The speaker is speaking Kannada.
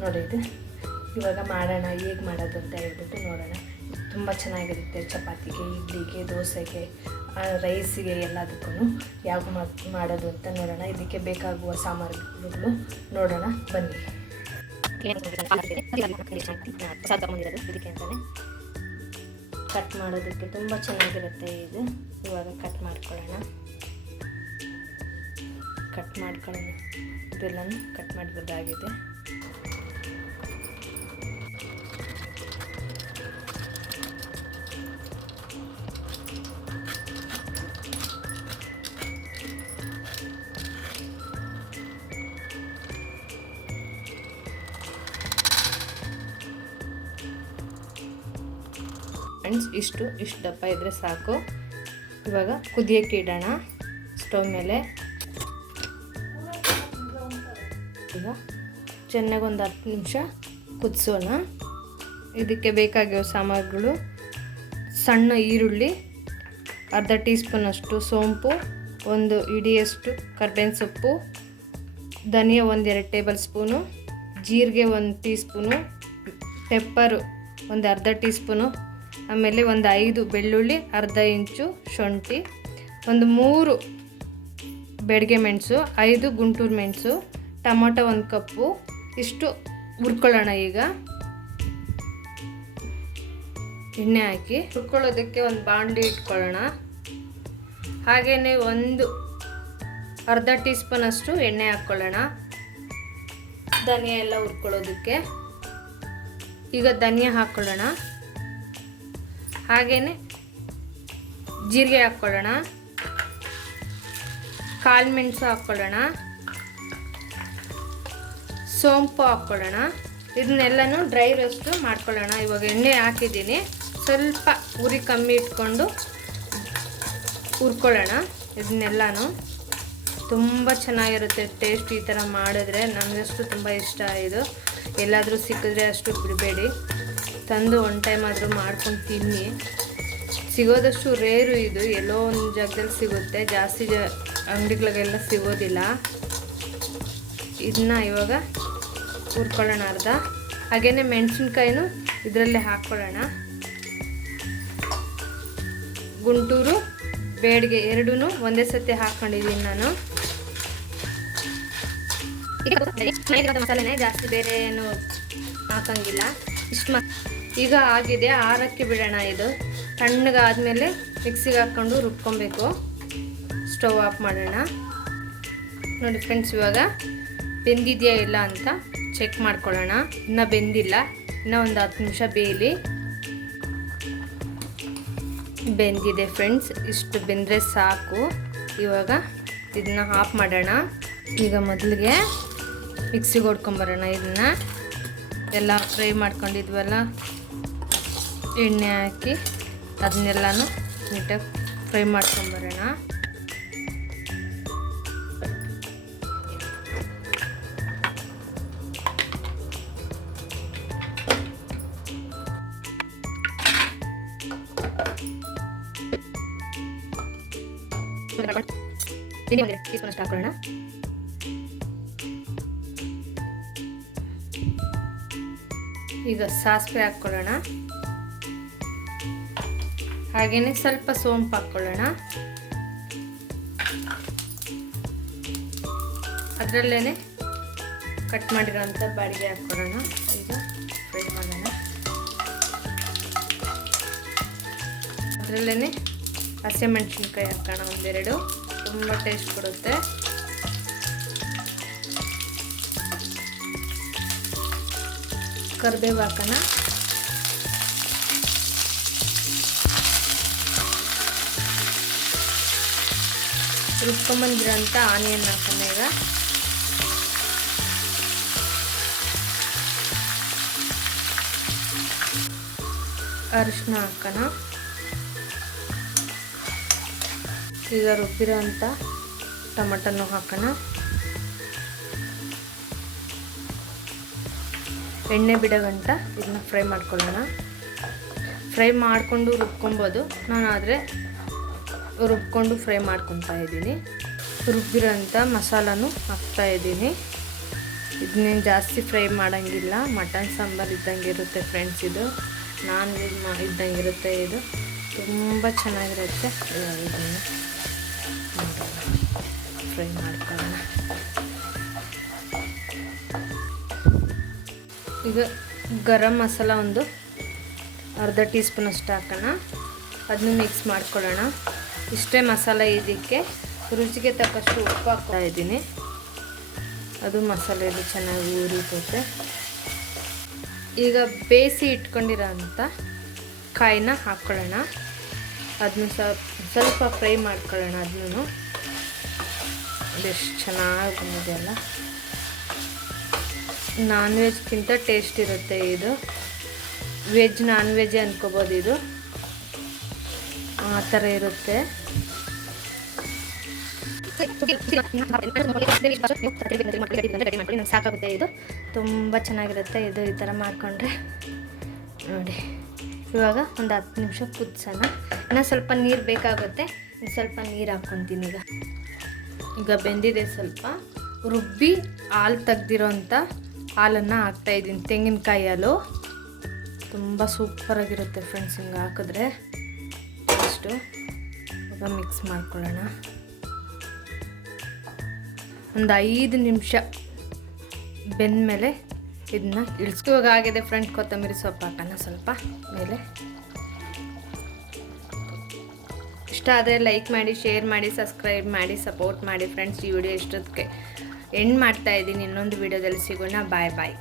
ನೋಡಿ ಇದು ಇವಾಗ ಮಾಡೋಣ, ಹೇಗೆ ಮಾಡೋದು ಅಂತ ಹೇಳ್ಬಿಟ್ಟು ನೋಡೋಣ. ತುಂಬ ಚೆನ್ನಾಗಿರುತ್ತೆ ಚಪಾತಿಗೆ, ಇಡ್ಲಿಗೆ, ದೋಸೆಗೆ, ರೈಸಿಗೆ ಎಲ್ಲದಕ್ಕೂ ಯಾವ ಮಾಡೋದು ಅಂತ ನೋಡೋಣ. ಇದಕ್ಕೆ ಬೇಕಾಗುವ ಸಾಮಗ್ರಿಗಳು ನೋಡೋಣ ಬನ್ನಿ. ಇದಕ್ಕೆ ಅಂತಲೇ ಕಟ್ ಮಾಡೋದಕ್ಕೆ ತುಂಬ ಚೆನ್ನಾಗಿರುತ್ತೆ ಇದು. ಇವಾಗ ಕಟ್ ಮಾಡ್ಕೊಳ್ಳೋಣ. ಇದೆಲ್ಲನೂ ಕಟ್ ಮಾಡಿರೋದಾಗಿದೆ. ಫ್ರೆಂಡ್ಸ್ ಇಷ್ಟು ದಪ್ಪ ಇದ್ದರೆ ಸಾಕು. ಇವಾಗ ಕುದಿಯೋಕ್ಕೆ ಇಡೋಣ ಸ್ಟವ್ ಮೇಲೆ. ಈಗ ಚೆನ್ನಾಗಿ ಒಂದು 10 ನಿಮಿಷ ಕುದಿಸೋಣ. ಇದಕ್ಕೆ ಬೇಕಾಗಿರೋ ಸಾಮಗ್ರಿಗಳು: ಸಣ್ಣ ಈರುಳ್ಳಿ, ಅರ್ಧ ಟೀ ಸ್ಪೂನಷ್ಟು ಸೋಂಪು, 1 ಹಿಡಿಯಷ್ಟು ಕರ್ಬೇವಿನ ಸೊಪ್ಪು, ಧನಿಯಾ 1-2 ಟೇಬಲ್ ಸ್ಪೂನು, ಜೀರಿಗೆ 1 ಟೀ ಸ್ಪೂನು, ಪೆಪ್ಪರು ಒಂದು ಅರ್ಧ ಟೀ ಸ್ಪೂನು, ಆಮೇಲೆ ಒಂದು 5 ಬೆಳ್ಳುಳ್ಳಿ, ಅರ್ಧ ಇಂಚು ಶುಂಠಿ, ಒಂದು 3 ಬೆಡಗೆ ಮೆಣಸು, 5 ಗುಂಟೂರು ಮೆಣಸು, ಟೊಮೊಟೊ 1 ಕಪ್ಪು. ಇಷ್ಟು ಹುರ್ಕೊಳ್ಳೋಣ. ಈಗ ಎಣ್ಣೆ ಹಾಕಿ ಹುರ್ಕೊಳ್ಳೋದಕ್ಕೆ ಒಂದು ಬಾಣಲಿ ಇಟ್ಕೊಳ್ಳೋಣ. ಹಾಗೆಯೇ ಒಂದು ಅರ್ಧ ಟೀ ಸ್ಪೂನಷ್ಟು ಎಣ್ಣೆ ಹಾಕ್ಕೊಳ್ಳೋಣ ಧನಿಯಾ ಎಲ್ಲ ಹುರ್ಕೊಳ್ಳೋದಕ್ಕೆ. ಈಗ ಧನಿಯಾ ಹಾಕ್ಕೊಳ್ಳೋಣ. ಹಾಗೆಯೇ ಜೀರಿಗೆ ಹಾಕ್ಕೊಳ್ಳೋಣ, ಕಾಳು ಮೆಣಸು ಹಾಕ್ಕೊಳ್ಳೋಣ, ಸೋಂಪು ಹಾಕ್ಕೊಳ್ಳೋಣ. ಇದನ್ನೆಲ್ಲನೂ ಡ್ರೈ ರೋಸ್ಟು ಮಾಡ್ಕೊಳ್ಳೋಣ. ಇವಾಗ ಎಣ್ಣೆ ಹಾಕಿದ್ದೀನಿ, ಸ್ವಲ್ಪ ಉರಿ ಕಮ್ಮಿ ಇಟ್ಕೊಂಡು ಹುರ್ಕೊಳ್ಳೋಣ. ಇದನ್ನೆಲ್ಲನೂ ತುಂಬ ಚೆನ್ನಾಗಿರುತ್ತೆ ಟೇಸ್ಟ್. ಈ ಥರ ಮಾಡಿದ್ರೆ ನನಗಷ್ಟು ತುಂಬ ಇಷ್ಟ. ಇದು ಎಲ್ಲಾದರೂ ಸಿಕ್ಕಿದ್ರೆ ಅಷ್ಟು ಬಿಡಬೇಡಿ, ತಂದು ಒನ್ ಟೈಮ್ ಆದರೂ ಮಾಡ್ಕೊಂಡು ತಿನ್ನಿ. ಸಿಗೋದಷ್ಟು ರೇರು ಇದು, ಎಲ್ಲೋ ಒಂದು ಜಾಗದಲ್ಲಿ ಸಿಗುತ್ತೆ, ಜಾಸ್ತಿ ಅಂಗಡಿಗಳಿಗೆಲ್ಲ ಸಿಗೋದಿಲ್ಲ. ಇದನ್ನ ಇವಾಗ ಹುರ್ಕೊಳ್ಳೋಣ ಅರ್ಧ. ಹಾಗೆಯೇ ಮೆಣಸಿನ್ಕಾಯಿನೂ ಇದರಲ್ಲೇ ಹಾಕ್ಕೊಳ್ಳೋಣ. ಗುಂಟೂರು ಬೇಡಿಗೆ ಎರಡೂ ಒಂದೇ ಸತಿ ಹಾಕ್ಕೊಂಡಿದ್ದೀನಿ ನಾನು. ಮಸಾಲೆನೇ ಜಾಸ್ತಿ ಬೇರೆ ಏನು ಹಾಕಂಗಿಲ್ಲ. ಇಷ್ಟು ಈಗ ಆಗಿದೆ, ಆರಕ್ಕೆ ಬಿಡೋಣ. ಇದು ತಣ್ಣಗಾದ್ಮೇಲೆ ಮಿಕ್ಸಿಗೆ ಹಾಕ್ಕೊಂಡು ರುಬ್ಕೊಬೇಕು. ಸ್ಟವ್ ಆಫ್ ಮಾಡೋಣ. ನೋಡಿ ಫ್ರೆಂಡ್ಸ್, ಇವಾಗ ಬೆಂದಿದೆಯಾ ಇಲ್ಲ ಅಂತ ಚೆಕ್ ಮಾಡ್ಕೊಳ್ಳೋಣ. ಇನ್ನೂ ಬೆಂದಿಲ್ಲ, ಇನ್ನೂ ಒಂದು 10 ನಿಮಿಷ ಬೇಯಲಿ. ಬೆಂದಿದೆ ಫ್ರೆಂಡ್ಸ್, ಇಷ್ಟು ಬೆಂದರೆ ಸಾಕು. ಇವಾಗ ಇದನ್ನ ಆಫ್ ಮಾಡೋಣ. ಈಗ ಮೊದಲಿಗೆ ಮಿಕ್ಸಿಗೆ ಹೊಡ್ಕೊಂಬರೋಣ. ಇದನ್ನ ಎಲ್ಲ ಫ್ರೈ ಮಾಡ್ಕೊಂಡಿದ್ವಲ್ಲ, ಎಣ್ಣೆ ಹಾಕಿ ಅದನ್ನೆಲ್ಲನೂ ನೀಟಾಗಿ ಫ್ರೈ ಮಾಡ್ಕೊಂಬರೋಣ. ಟೀ ಸ್ಪೂನ್ ಅಷ್ಟು ಹಾಕೊಳ್ಳೋಣ. ಈಗ ಸಾಸಿವೆ ಹಾಕ್ಕೊಳ್ಳೋಣ. ಹಾಗೆಯೇ ಸ್ವಲ್ಪ ಸೋಂಪು ಹಾಕ್ಕೊಳ್ಳೋಣ. ಅದರಲ್ಲೇ ಕಟ್ ಮಾಡಿರೋಂಥ ಬಾಡಿಗೆ ಹಾಕ್ಕೊಳ್ಳೋಣ. ಈಗ ಫ್ರೈ ಮಾಡೋಣ. ಅದರಲ್ಲೇ ಹಸಿಮೆಣಸಿನ್ಕಾಯಿ ಹಾಕೋಣ, 1-2. ತುಂಬ ಟೇಸ್ಟ್ ಕೊಡುತ್ತೆ. ಕರಿಬೇವು ಹಾಕೋಣ. ರುಬ್ಕೊಂಬಂದಿರೋಂಥ ಆನಿಯನ್ ಹಾಕೋಣ. ಈಗ ಅರಿಶಿನ ಹಾಕೋಣ. ಈಗ ರುಬ್ಬಿರೋಂಥ ಟೊಮಟೊನೂ ಹಾಕೋಣ. ಎಣ್ಣೆ ಬಿಡೋ ಗಂಟ ಇದನ್ನ ಫ್ರೈ ಮಾಡ್ಕೊಳ್ಳೋಣ. ಫ್ರೈ ಮಾಡಿಕೊಂಡು ರುಬ್ಕೊಬೋದು, ನಾನು ಆದರೆ ರುಬ್ಕೊಂಡು ಫ್ರೈ ಮಾಡ್ಕೊತಾ ಇದ್ದೀನಿ. ರುಬ್ಬಿರೋಂಥ ಮಸಾಲನೂ ಹಾಕ್ತಾಯಿದ್ದೀನಿ. ಇದನ್ನೇನು ಜಾಸ್ತಿ ಫ್ರೈ ಮಾಡೋಂಗಿಲ್ಲ, ಮಟನ್ ಸಾಂಬಾರು ಇದ್ದಂಗೆ ಇರುತ್ತೆ ಫ್ರೆಂಡ್ಸ್. ಇದು ನಾನ್ ವೆಜ್ ಇದ್ದಂಗೆ ಇರುತ್ತೆ. ಇದು ತುಂಬ ಚೆನ್ನಾಗಿರುತ್ತೆ. ಇದನ್ನು ಫ್ರೈ ಮಾಡ್ಕೊಳ್ಳೋಣ. ಈಗ ಗರಂ ಮಸಾಲ ಒಂದು ಅರ್ಧ ಟೀ ಸ್ಪೂನ್ ಅಷ್ಟು ಹಾಕೋಣ. ಅದನ್ನು ಮಿಕ್ಸ್ ಮಾಡ್ಕೊಳ್ಳೋಣ. ಇಷ್ಟೇ ಮಸಾಲೆ. ಇದಕ್ಕೆ ರುಚಿಗೆ ತಕ್ಕಷ್ಟು ಉಪ್ಪು ಹಾಕ್ತಾ ಇದ್ದೀನಿ. ಅದು ಮಸಾಲೆಯಲ್ಲಿ ಚೆನ್ನಾಗಿ ಉರಿತೈತೆ. ಈಗ ಬೇಯಿಸಿ ಇಟ್ಕೊಂಡಿರೋ ಅಂಥ ಕಾಯಿನ ಹಾಕ್ಕೊಳ್ಳೋಣ. ಅದನ್ನು ಸ್ವಲ್ಪ ಫ್ರೈ ಮಾಡ್ಕೊಳ್ಳೋಣ. ಅದನ್ನು ಅದೆಷ್ಟು ಚೆನ್ನಾಗಿ ಬಂದಿದೆಯಲ್ಲ. ನಾನ್ ವೆಜ್ಗಿಂತ ಟೇಸ್ಟ್ ಇರುತ್ತೆ ಇದು. ವೆಜ್ ನಾನ್ ವೆಜ್ಜೇ ಅಂದ್ಕೋಬೋದು. ಇದು ಆ ಥರ ಇರುತ್ತೆ. ಸಾಕಾಗುತ್ತೆ. ಇದು ತುಂಬ ಚೆನ್ನಾಗಿರುತ್ತೆ. ಇದು ಈ ಥರ ಮಾಡಿಕೊಂಡ್ರೆ ನೋಡಿ. ಇವಾಗ ಒಂದು 10 ನಿಮಿಷ ಕುದಿಸೋಣ. ಇನ್ನು ಸ್ವಲ್ಪ ನೀರು ಬೇಕಾಗುತ್ತೆ. ಸ್ವಲ್ಪ ನೀರು ಹಾಕ್ಕೊತೀನಿ. ಈಗ ಬೆಂದಿದೆ. ಸ್ವಲ್ಪ ರುಬ್ಬಿ ಹಾಲು ತೆಗ್ದಿರೋಂಥ ಹಾಲನ್ನು ಹಾಕ್ತಾಯಿದ್ದೀನಿ. ತೆಂಗಿನಕಾಯಿ ಹಾಲು ತುಂಬ ಸೂಪರಾಗಿರುತ್ತೆ ಫ್ರೆಂಡ್ಸ್. ಹಿಂಗೆ ಹಾಕಿದ್ರೆ ಅಷ್ಟು. ಇವಾಗ ಮಿಕ್ಸ್ ಮಾಡ್ಕೊಳ್ಳೋಣ. ಒಂದು 5 ನಿಮಿಷ ಬೆಂದಮೇಲೆ ಇದನ್ನ ಇವಾಗ ಆಗಿದೆ ಫ್ರೆಂಡ್. ಕೊತ್ತಂಬರಿ ಸೊಪ್ಪು ಹಾಕೋಣ ಸ್ವಲ್ಪ ಮೇಲೆ. ಇಷ್ಟ ಆದರೆ ಲೈಕ್ ಮಾಡಿ, ಶೇರ್ ಮಾಡಿ, ಸಬ್ಸ್ಕ್ರೈಬ್ ಮಾಡಿ, ಸಪೋರ್ಟ್ ಮಾಡಿ ಫ್ರೆಂಡ್ಸ್. ಈ ವಿಡಿಯೋ ಇಷ್ಟೊತ್ತಿಗೆ ಎಂಡ್ ಮಾಡ್ತಾಯಿದ್ದೀನಿ. ಇನ್ನೊಂದು ವಿಡಿಯೋದಲ್ಲಿ ಸಿಗೋಣ. ಬಾಯ್ ಬಾಯ್.